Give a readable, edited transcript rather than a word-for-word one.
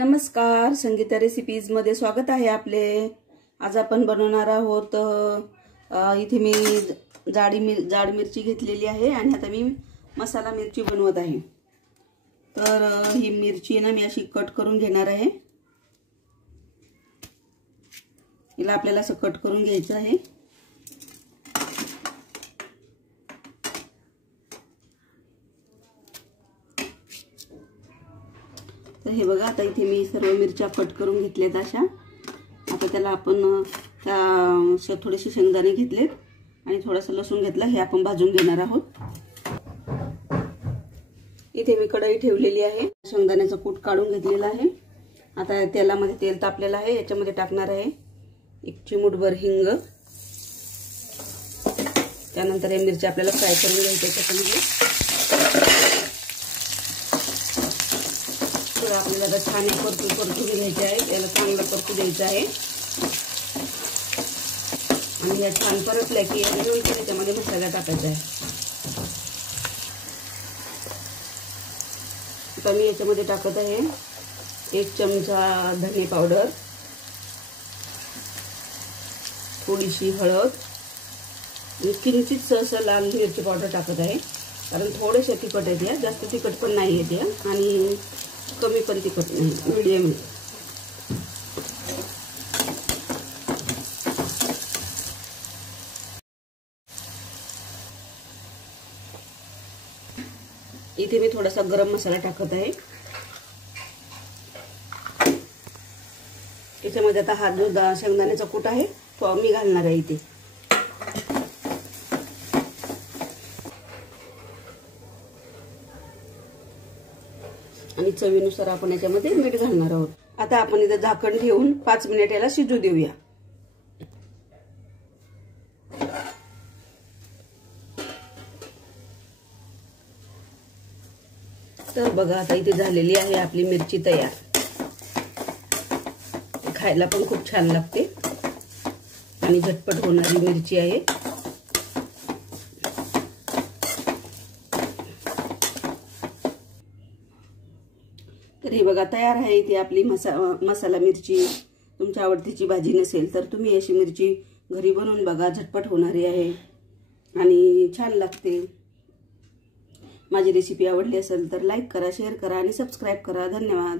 नमस्कार, संगीता रेसिपीज मध्ये स्वागत आहे आपले। आज आपण बनवणार आहोत इथे मी जाड मिरची घेतलेली आहे आणि आता मी मसाला मिरची बनवत आहे। तर ही मिरची ना मी अशी कट करून घेणार आहे। हिला आपल्याला असं कट करून घ्यायचं आहे। तर हे बघा, आता इथे मी सर्व मिरच्या कट करून घेतल्यात अशा। आता त्याला आपण थोडेसे शेंगदाणे घेतलेत आणि थोडासा लसूण घेतला, हे आपण भाजून घेणार आहोत। इथे मी कढई ठेवलेली आहे, शेंगदाण्याचा कूट काढून घेतलेला आहे। आता तेलामध्ये तेल तापलेलं आहे, याच्यामध्ये टाकणार आहे 1 चिमूटभर हिंग। त्यानंतर हे मिरच्या आपल्याला फ्राय करून घ्यायच्या त्याच्यामध्ये। आपल्याला छान परतून घ्यायचे आहे, याला चांगलं परतू द्यायचं आहे आणि या छान परतल्या की त्याच्यामध्ये मसाला टाकायचा आहे। आता मी याच्यामध्ये टाकत आहे 1 चमचा धने पावडर, थोडीशी हळद आणि किंचित असं लाल मिरची पावडर टाकत आहे, कारण थोडेसे तिखट आहेत या, जास्त तिखट पण नाही आहेत या आणि कमी पण तिखट नाही, मीडियम। इथे मी थोडासा गरम मसाला टाकत आहे। त्याच्यामध्ये आता हा जो शेंगदाण्याचा कूट आहे तो मी घालणार आहे इथे। आणि चवीनुसार आपण याच्यामध्ये मीठ घालणार आहोत। आता आपण इथे झाकण ठेवून 5 मिनिट याला शिजू देऊया। तर बघा, आता इथे झालेली आहे आपली मिरची तयार। खायला पण खूप छान लागते आणि झटपट होणारी मिरची आहे। तर हे बघा, तयार आहे इथे आपली मसाला मिरची। तुमच्या आवडतीची भाजी नसेल तर तुम्ही अशी मिरची घरी बनवून बघा, झटपट होणारी आहे आणि छान लागते। माझी रेसिपी आवडली असेल तर लाईक करा, शेअर करा आणि सबस्क्राइब करा। धन्यवाद।